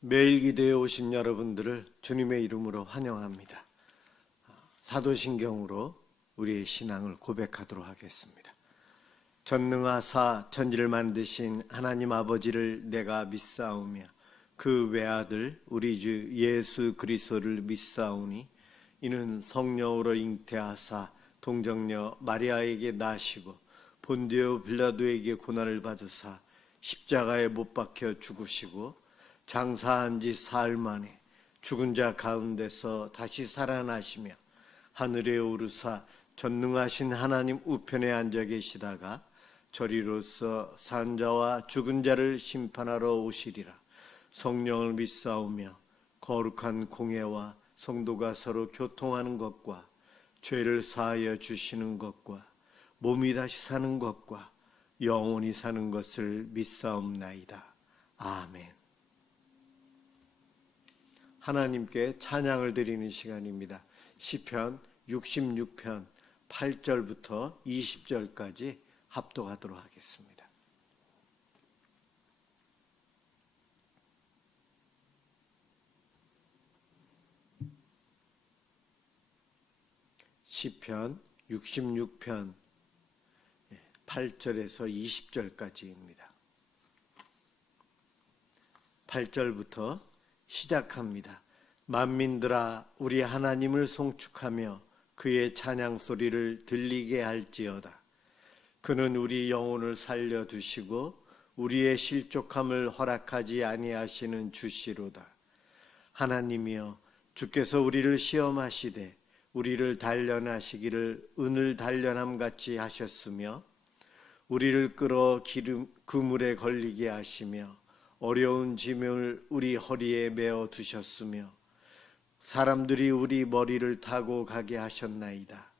매일 기도에 오신 여러분들을 주님의 이름으로 환영합니다. 사도신경으로 우리의 신앙을 고백하도록 하겠습니다. 전능하사 천지를 만드신 하나님 아버지를 내가 믿사오며 그 외아들 우리 주 예수 그리스도를 믿사오니 이는 성령으로 잉태하사 동정녀 마리아에게 나시고 본디오 빌라도에게 고난을 받으사 십자가에 못 박혀 죽으시고 장사한 지 사흘 만에 죽은 자 가운데서 다시 살아나시며 하늘에 오르사 전능하신 하나님 우편에 앉아 계시다가 저리로서 산 자와 죽은 자를 심판하러 오시리라. 성령을 믿사오며 거룩한 공예와 성도가 서로 교통하는 것과 죄를 사하여 주시는 것과 몸이 다시 사는 것과 영원히 사는 것을 믿사옵나이다. 아멘. 하나님께 찬양을 드리는 시간입니다. 시편 66편 8절부터 20절까지 합독하도록 하겠습니다. 시편 66편 8절에서 20절까지입니다. 8절부터 시작합니다. 만민들아 우리 하나님을 송축하며 그의 찬양 소리를 들리게 할지어다. 그는 우리 영혼을 살려두시고 우리의 실족함을 허락하지 아니하시는 주시로다. 하나님이여 주께서 우리를 시험하시되 우리를 단련하시기를 은을 단련함같이 하셨으며 우리를 끌어 그물에 걸리게 하시며 어려운 짐을 우리 허리에 메어 두셨으며 사람들이 우리 머리를 타고 가게 하셨나이다.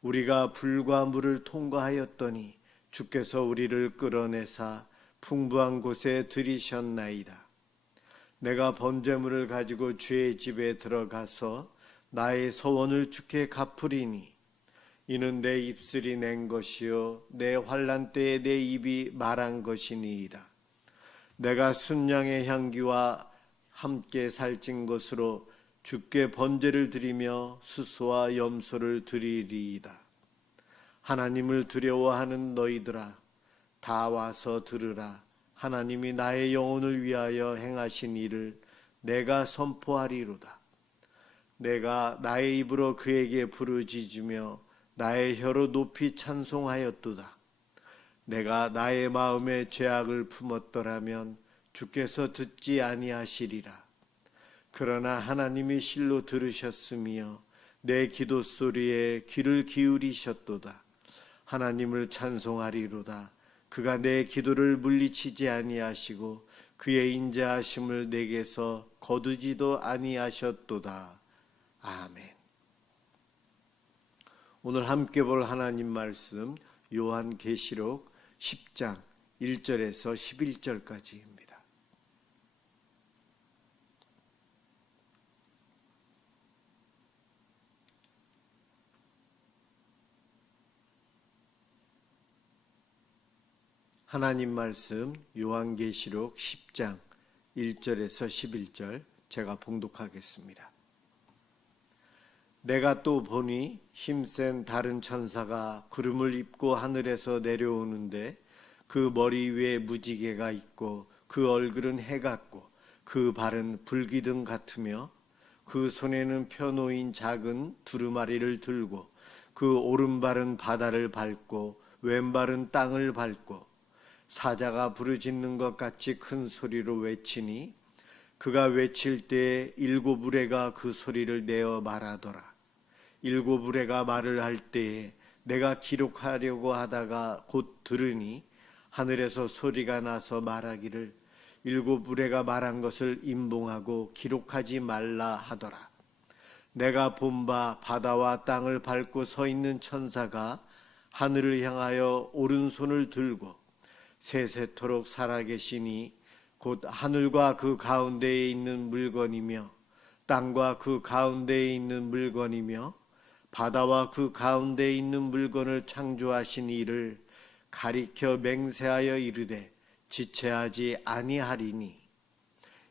우리가 불과 물을 통과하였더니 주께서 우리를 끌어내사 풍부한 곳에 들이셨나이다. 내가 번제물을 가지고 주의 집에 들어가서 나의 소원을 주께 갚으리니 이는 내 입술이 낸 것이요 내 환난 때에 내 입이 말한 것이니이다. 내가 순양의 향기와 함께 살찐 것으로 주께 번제를 드리며 수소와 염소를 드리리이다. 하나님을 두려워하는 너희들아 다 와서 들으라. 하나님이 나의 영혼을 위하여 행하신 일을 내가 선포하리로다. 내가 나의 입으로 그에게 부르짖으며 나의 혀로 높이 찬송하였도다. 내가 나의 마음에 죄악을 품었더라면 주께서 듣지 아니하시리라. 그러나 하나님이 실로 들으셨으며 내 기도 소리에 귀를 기울이셨도다. 하나님을 찬송하리로다. 그가 내 기도를 물리치지 아니하시고 그의 인자하심을 내게서 거두지도 아니하셨도다. 아멘. 오늘 함께 볼 하나님 말씀 요한계시록 10장 1절에서 11절까지입니다. 하나님 말씀 요한계시록 10장 1절에서 11절 제가 봉독하겠습니다. 내가 또 보니 힘센 다른 천사가 구름을 입고 하늘에서 내려오는데 그 머리 위에 무지개가 있고 그 얼굴은 해 같고 그 발은 불기둥 같으며 그 손에는 펴놓인 작은 두루마리를 들고 그 오른발은 바다를 밟고 왼발은 땅을 밟고 사자가 부르짖는 것 같이 큰 소리로 외치니 그가 외칠 때에 일곱 우레가 그 소리를 내어 말하더라. 일곱 우레가 말을 할 때에 내가 기록하려고 하다가 곧 들으니 하늘에서 소리가 나서 말하기를 일곱 우레가 말한 것을 임봉하고 기록하지 말라 하더라. 내가 본 바 바다와 땅을 밟고 서 있는 천사가 하늘을 향하여 오른손을 들고 세세토록 살아계시니 곧 하늘과 그 가운데에 있는 물건이며 땅과 그 가운데에 있는 물건이며 바다와 그 가운데에 있는 물건을 창조하신 이를 가리켜 맹세하여 이르되 지체하지 아니하리니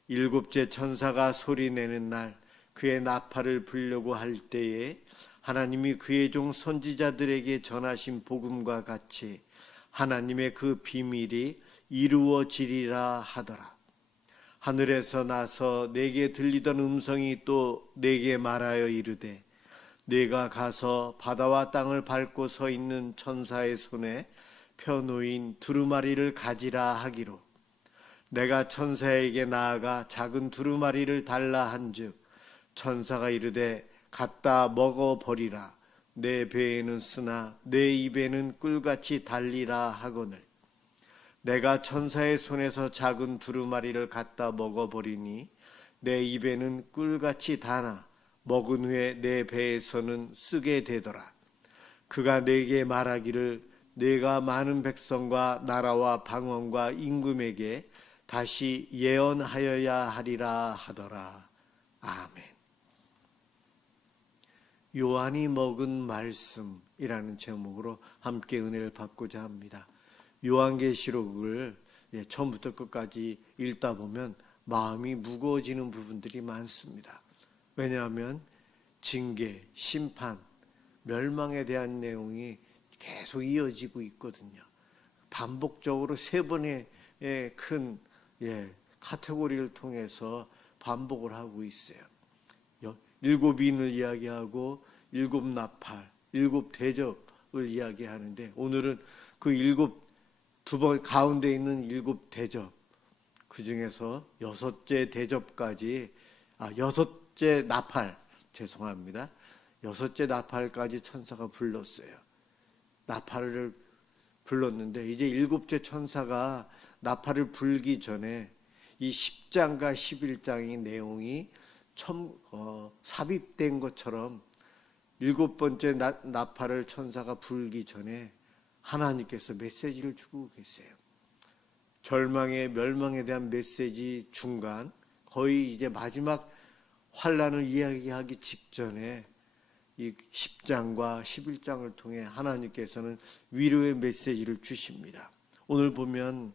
일곱째 천사가 소리내는 날 그의 나팔을 불려고 할 때에 하나님이 그의 종 선지자들에게 전하신 복음과 같이 하나님의 그 비밀이 이루어지리라 하더라. 하늘에서 나서 내게 들리던 음성이 또 내게 말하여 이르되 내가 가서 바다와 땅을 밟고 서 있는 천사의 손에 펴놓인 두루마리를 가지라 하기로 내가 천사에게 나아가 작은 두루마리를 달라 한즉 천사가 이르되 갖다 먹어버리라. 내 배에는 쓰나 내 입에는 꿀같이 달리라 하거늘 내가 천사의 손에서 작은 두루마리를 갖다 먹어버리니 내 입에는 꿀같이 다나 먹은 후에 내 배에서는 쓰게 되더라. 그가 내게 말하기를 내가 많은 백성과 나라와 방언과 임금에게 다시 예언하여야 하리라 하더라. 아멘. 요한이 먹은 말씀이라는 제목으로 함께 은혜를 받고자 합니다. 요한계시록을 처음부터 끝까지 읽다 보면 마음이 무거워지는 부분들이 많습니다. 왜냐하면 징계, 심판, 멸망에 대한 내용이 계속 이어지고 있거든요. 반복적으로 세 번의 큰 카테고리를 통해서 반복을 하고 있어요. 일곱 인을 이야기하고 일곱 나팔, 일곱 대접을 이야기하는데 오늘은 그 두 번 가운데 있는 일곱 대접 그 중에서 여섯째 대접까지 여섯째 나팔 죄송합니다. 여섯째 나팔까지 천사가 불렀어요. 나팔을 불렀는데 이제 일곱째 천사가 나팔을 불기 전에 이 10장과 11장의 내용이 삽입된 것처럼 일곱 번째 나팔을 천사가 불기 전에 하나님께서 메시지를 주고 계세요. 멸망에 대한 메시지 중간 거의 이제 마지막 환란을 이야기하기 직전에 이 10장과 11장을 통해 하나님께서는 위로의 메시지를 주십니다. 오늘 보면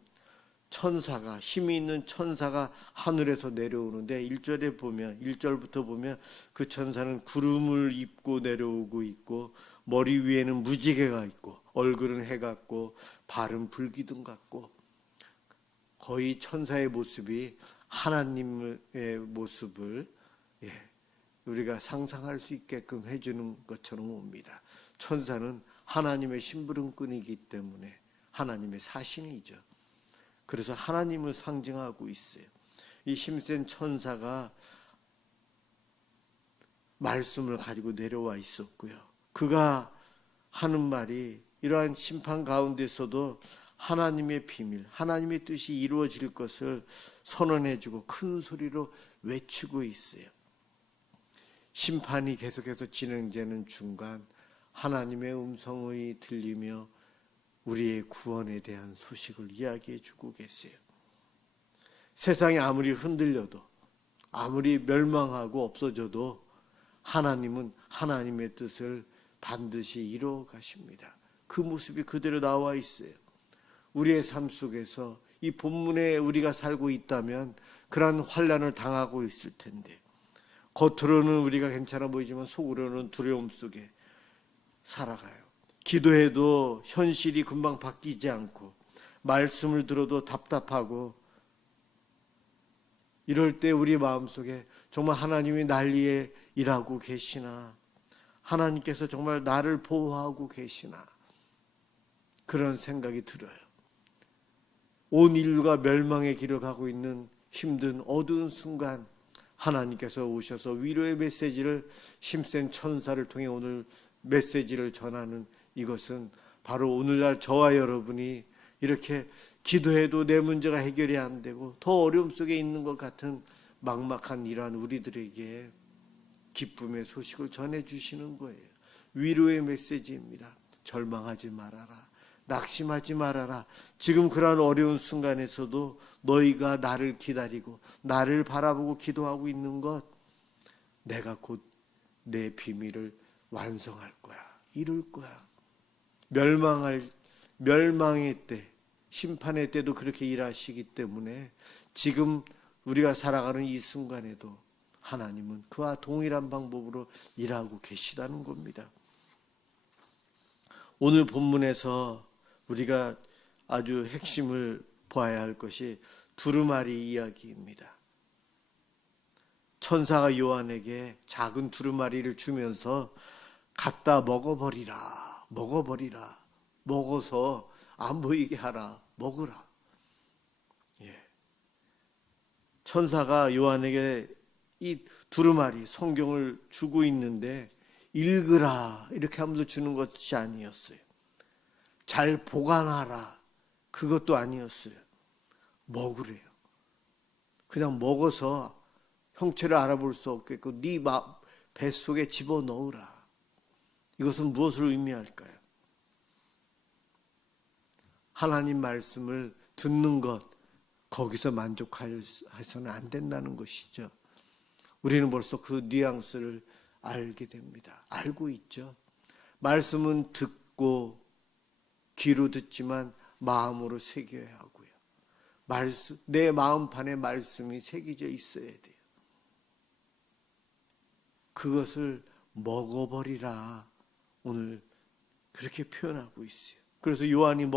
천사가 힘이 있는 천사가 하늘에서 내려오는데 1절부터 보면 그 천사는 구름을 입고 내려오고 있고 머리 위에는 무지개가 있고 얼굴은 해 같고 발은 불기둥 같고 거의 천사의 모습이 하나님의 모습을 우리가 상상할 수 있게끔 해주는 것처럼 옵니다. 천사는 하나님의 심부름꾼이기 때문에 하나님의 사신이죠. 그래서 하나님을 상징하고 있어요. 이 힘센 천사가 말씀을 가지고 내려와 있었고요. 그가 하는 말이 이러한 심판 가운데서도 하나님의 비밀, 하나님의 뜻이 이루어질 것을 선언해주고 큰 소리로 외치고 있어요. 심판이 계속해서 진행되는 중간 하나님의 음성이 들리며 우리의 구원에 대한 소식을 이야기해 주고 계세요. 세상이 아무리 흔들려도 아무리 멸망하고 없어져도 하나님은 하나님의 뜻을 반드시 이루어 가십니다. 그 모습이 그대로 나와 있어요. 우리의 삶 속에서 이 본문에 우리가 살고 있다면 그러한 환난을 당하고 있을 텐데 겉으로는 우리가 괜찮아 보이지만 속으로는 두려움 속에 살아가요. 기도해도 현실이 금방 바뀌지 않고 말씀을 들어도 답답하고 이럴 때 우리 마음속에 정말 하나님이 날 위해 일하고 계시나 하나님께서 정말 나를 보호하고 계시나 그런 생각이 들어요. 온 인류가 멸망의 길을 가고 있는 힘든 어두운 순간 하나님께서 오셔서 위로의 메시지를 힘센 천사를 통해 오늘 메시지를 전하는 이것은 바로 오늘날 저와 여러분이 이렇게 기도해도 내 문제가 해결이 안 되고 더 어려움 속에 있는 것 같은 막막한 이러한 우리들에게 기쁨의 소식을 전해주시는 거예요. 위로의 메시지입니다. 절망하지 말아라. 낙심하지 말아라. 지금 그러한 어려운 순간에서도 너희가 나를 기다리고 나를 바라보고 기도하고 있는 것 내가 곧 내 비밀을 완성할 거야. 이룰 거야. 멸망의 때 심판의 때도 그렇게 일하시기 때문에 지금 우리가 살아가는 이 순간에도 하나님은 그와 동일한 방법으로 일하고 계시다는 겁니다. 오늘 본문에서 우리가 아주 핵심을 보아야 할 것이 두루마리 이야기입니다. 천사가 요한에게 작은 두루마리를 주면서 갖다 먹어버리라, 먹어서 안 보이게 하라, 먹으라. 천사가 요한에게 이 두루마리 성경을 주고 있는데 읽으라 이렇게 하면서 주는 것이 아니었어요. 잘 보관하라 그것도 아니었어요. 먹으래요. 그냥 먹어서 형체를 알아볼 수 없겠고 네 뱃속에 집어넣으라. 이것은 무엇을 의미할까요? 하나님 말씀을 듣는 것 거기서 만족해서는 안 된다는 것이죠. 우리는 벌써 그 뉘앙스를 알게 됩니다. 알고 있죠. 말씀은 듣고 귀로 듣지만 마음으로 새겨야 하고요. 내 마음판에 말씀이 새겨져 있어야 돼요. 그것을 먹어버리라 오늘 그렇게 표현하고 있어요. 그래서 요한이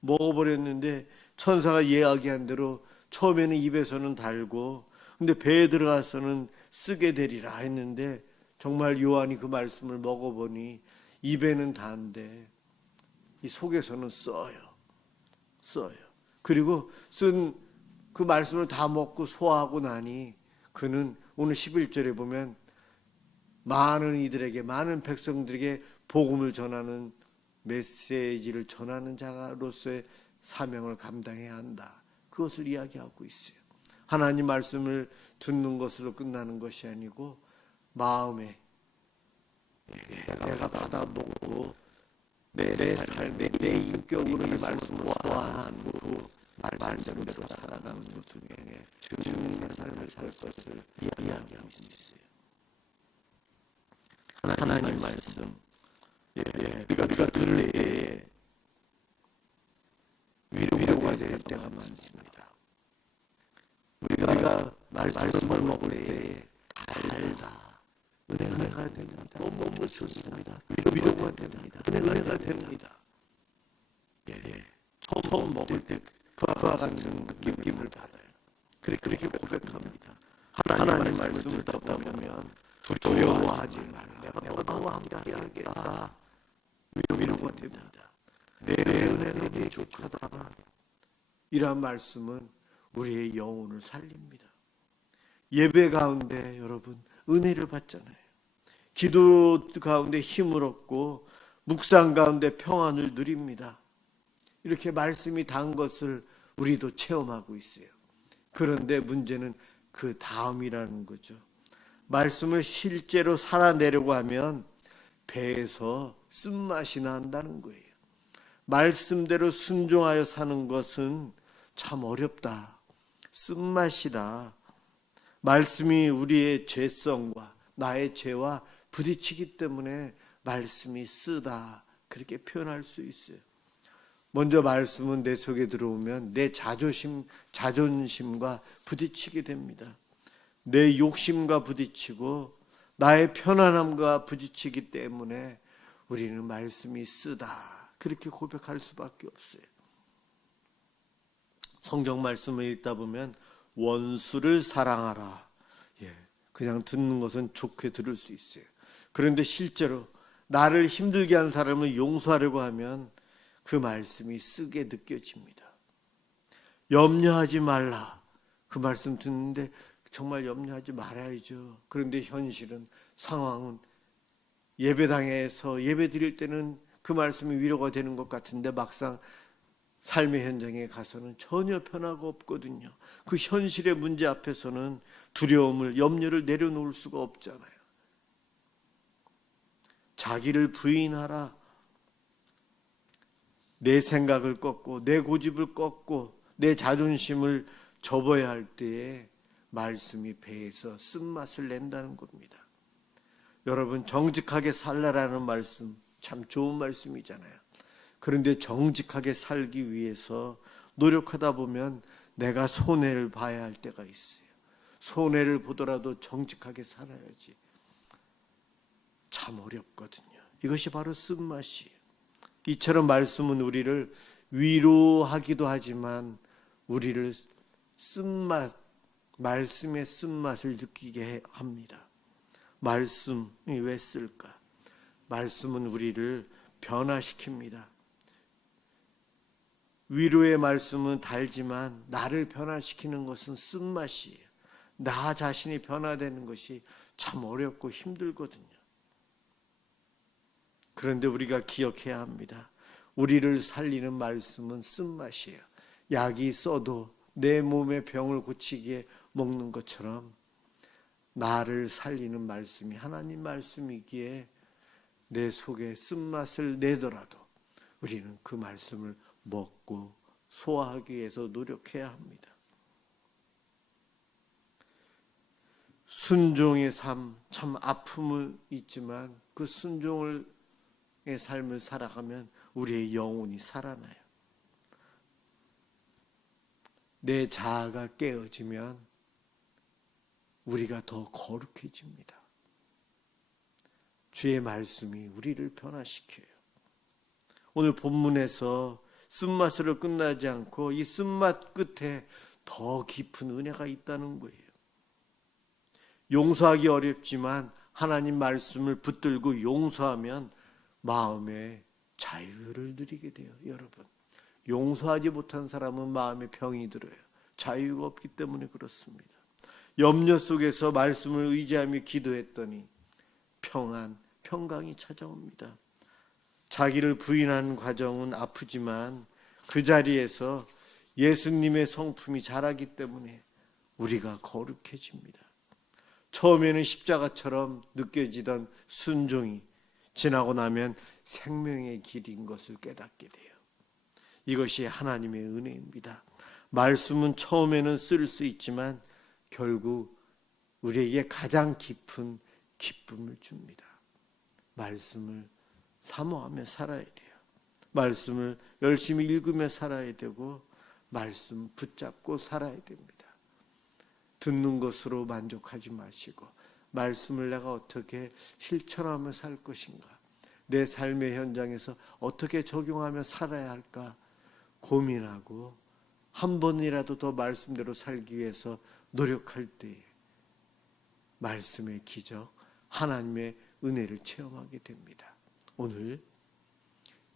먹어버렸는데 천사가 이야기한 대로 처음에는 입에서는 달고 근데 배에 들어가서는 쓰게 되리라 했는데 정말 요한이 그 말씀을 먹어보니 입에는 단데 이 속에서는 써요. 그리고 쓴 그 말씀을 다 먹고 소화하고 나니 그는 오늘 11절에 보면 많은 이들에게 많은 백성들에게 복음을 전하는 메시지를 전하는 자로서의 사명을 감당해야 한다. 그것을 이야기하고 있어요. 하나님 말씀을 듣는 것으로 끝나는 것이 아니고 마음에 내가 받아보고 내 삶에 내 인격으로 이 말씀을 소화한 그 말씀대로 살아가는 것을 통해 주님의 삶을 살 것을 이야기하고 있어요. 하나님 말씀 우리가 들을 때에 위로가 될 때가 많습니다. 우리가 말씀을 먹을 때에 달다. 은혜가 됩니다. 너무 좋습니다. 위로가 됩니다. 은혜가 됩니다. 처음 먹을 때 그와 같은 느낌을 받아요. 그렇게 고백합니다. 하나님 말씀을 듣다 보면 두려워하지 말라. 내가 너와 함께 하겠다. 위로가 됩니다. 내 은혜가 네 족하다. 이러한 말씀은 우리의 영혼을 살립니다. 예배 가운데 여러분 은혜를 받잖아요. 기도 가운데 힘을 얻고 묵상 가운데 평안을 누립니다. 이렇게 말씀이 단 것을 우리도 체험하고 있어요. 그런데 문제는 그 다음이라는 거죠. 말씀을 실제로 살아내려고 하면 배에서 쓴맛이 난다는 거예요. 말씀대로 순종하여 사는 것은 참 어렵다. 쓴맛이다. 말씀이 우리의 죄성과 나의 죄와 부딪히기 때문에 말씀이 쓰다. 그렇게 표현할 수 있어요. 먼저 말씀은 내 속에 들어오면 내 자존심과 부딪히게 됩니다. 내 욕심과 부딪히고 나의 편안함과 부딪히기 때문에 우리는 말씀이 쓰다. 그렇게 고백할 수밖에 없어요. 성경 말씀을 읽다 보면 원수를 사랑하라. 그냥 듣는 것은 좋게 들을 수 있어요. 그런데 실제로 나를 힘들게 한 사람을 용서하려고 하면 그 말씀이 쓰게 느껴집니다. 염려하지 말라. 그 말씀 듣는데 정말 염려하지 말아야죠. 그런데 현실은 상황은 예배당에서 예배 드릴 때는 그 말씀이 위로가 되는 것 같은데 막상 삶의 현장에 가서는 전혀 변화가 없거든요. 그 현실의 문제 앞에서는 두려움을, 염려를 내려놓을 수가 없잖아요. 자기를 부인하라. 내 생각을 꺾고 내 고집을 꺾고 내 자존심을 접어야 할 때에 말씀이 배에서 쓴맛을 낸다는 겁니다. 여러분, 정직하게 살라라는 말씀 참 좋은 말씀이잖아요. 그런데 정직하게 살기 위해서 노력하다 보면 내가 손해를 봐야 할 때가 있어요. 손해를 보더라도 정직하게 살아야지. 참 어렵거든요. 이것이 바로 쓴맛이에요. 이처럼 말씀은 우리를 위로하기도 하지만 우리를 쓴맛, 말씀의 쓴맛을 느끼게 합니다. 말씀이 왜 쓸까? 말씀은 우리를 변화시킵니다. 위로의 말씀은 달지만 나를 변화시키는 것은 쓴맛이에요. 나 자신이 변화되는 것이 참 어렵고 힘들거든요. 그런데 우리가 기억해야 합니다. 우리를 살리는 말씀은 쓴맛이에요. 약이 써도 내 몸의 병을 고치기에 먹는 것처럼 나를 살리는 말씀이 하나님 말씀이기에 내 속에 쓴맛을 내더라도 우리는 그 말씀을 먹고 소화하기 위해서 노력해야 합니다. 순종의 삶, 참 아픔은 있지만 그 순종의 삶을 살아가면 우리의 영혼이 살아나요. 내 자아가 깨어지면 우리가 더 거룩해집니다. 주의 말씀이 우리를 변화시켜요. 오늘 본문에서 쓴맛으로 끝나지 않고 이 쓴맛 끝에 더 깊은 은혜가 있다는 거예요. 용서하기 어렵지만 하나님 말씀을 붙들고 용서하면 마음의 자유를 누리게 돼요. 여러분, 용서하지 못한 사람은 마음에 병이 들어요. 자유가 없기 때문에 그렇습니다. 염려 속에서 말씀을 의지하며 기도했더니 평강이 찾아옵니다. 자기를 부인하는 과정은 아프지만 그 자리에서 예수님의 성품이 자라기 때문에 우리가 거룩해집니다. 처음에는 십자가처럼 느껴지던 순종이 지나고 나면 생명의 길인 것을 깨닫게 돼요. 이것이 하나님의 은혜입니다. 말씀은 처음에는 쓸 수 있지만 결국 우리에게 가장 깊은 기쁨을 줍니다. 말씀을 사모하며 살아야 돼요. 말씀을 열심히 읽으며 살아야 되고 말씀 붙잡고 살아야 됩니다. 듣는 것으로 만족하지 마시고 말씀을 내가 어떻게 실천하며 살 것인가, 내 삶의 현장에서 어떻게 적용하며 살아야 할까 고민하고 한 번이라도 더 말씀대로 살기 위해서 노력할 때에 말씀의 기적, 하나님의 은혜를 체험하게 됩니다. 오늘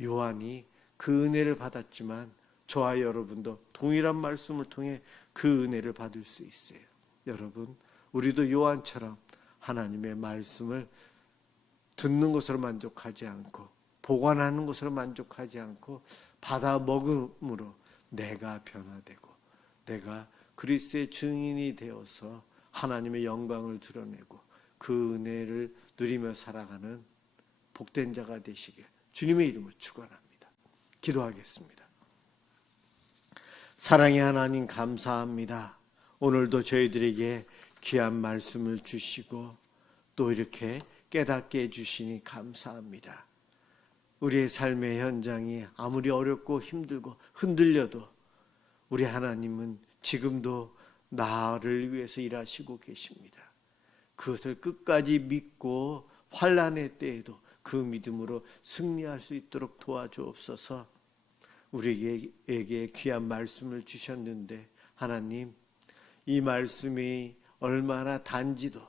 요한이 그 은혜를 받았지만 저와 여러분도 동일한 말씀을 통해 그 은혜를 받을 수 있어요. 여러분, 우리도 요한처럼 하나님의 말씀을 듣는 것으로 만족하지 않고 보관하는 것으로 만족하지 않고 받아 먹음으로 내가 변화되고 내가 그리스도의 증인이 되어서 하나님의 영광을 드러내고 그 은혜를 누리며 살아가는 복된 자가 되시길 주님의 이름으로 축원합니다. 기도하겠습니다. 사랑의 하나님, 감사합니다. 오늘도 저희들에게 귀한 말씀을 주시고 또 이렇게 깨닫게 해주시니 감사합니다. 우리의 삶의 현장이 아무리 어렵고 힘들고 흔들려도 우리 하나님은 지금도 나를 위해서 일하시고 계십니다. 그것을 끝까지 믿고 환난의 때에도 그 믿음으로 승리할 수 있도록 도와주옵소서. 우리에게 귀한 말씀을 주셨는데 하나님, 이 말씀이 얼마나 단지도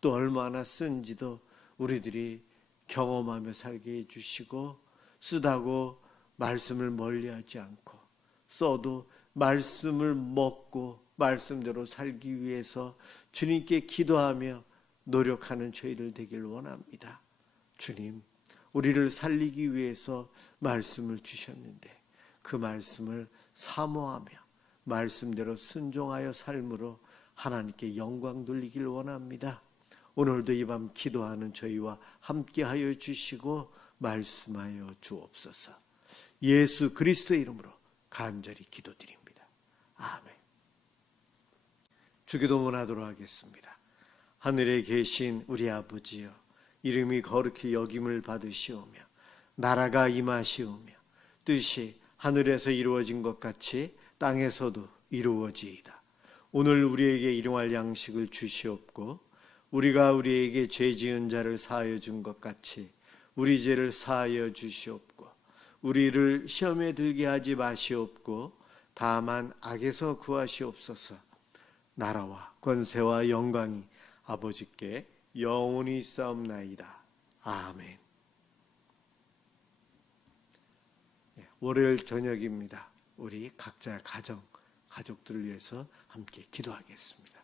또 얼마나 쓴지도 우리들이 경험하며 살게 해주시고 쓰다고 말씀을 멀리하지 않고 써도 말씀을 먹고 말씀대로 살기 위해서 주님께 기도하며 노력하는 저희들 되길 원합니다. 주님, 우리를 살리기 위해서 말씀을 주셨는데 그 말씀을 사모하며 말씀대로 순종하여 삶으로 하나님께 영광 돌리길 원합니다. 오늘도 이 밤 기도하는 저희와 함께하여 주시고 말씀하여 주옵소서. 예수 그리스도의 이름으로 간절히 기도드립니다. 아멘. 주기도문하도록 하겠습니다. 하늘에 계신 우리 아버지여, 이름이 거룩히 여김을 받으시오며 나라가 임하시오며 뜻이 하늘에서 이루어진 것 같이 땅에서도 이루어지이다. 오늘 우리에게 일용할 양식을 주시옵고 우리가 우리에게 죄 지은 자를 사하여 준 것 같이 우리 죄를 사하여 주시옵고 우리를 시험에 들게 하지 마시옵고 다만 악에서 구하시옵소서. 나라와 권세와 영광이 아버지께 영원히 있사옵나이다. 아멘. 월요일 저녁입니다. 우리 각자 가족들을 위해서 함께 기도하겠습니다.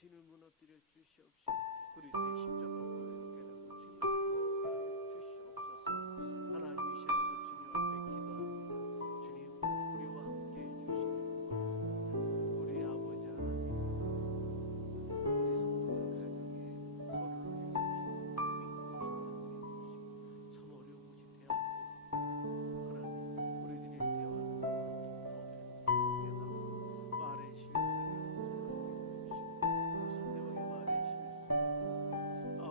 진을 무너뜨려 주시옵시고 그리스도의 십자가 보혈로 깨닫고 주시옵소서. 하나님 이 시간에도 주님 앞에 기도합니다. 주님 우리와 함께 해주시기 고맙습니다. 우리 아버지 하나님, 우리 성도들 가정에 서로를 위해서 참 어려운 것이 되었고 하나님 우리들의 대화는 말의 실수를 상대방의 말의 실수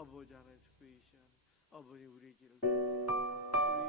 아버지 하나님 특별히 이 시간 아버지 우리의 길을 우리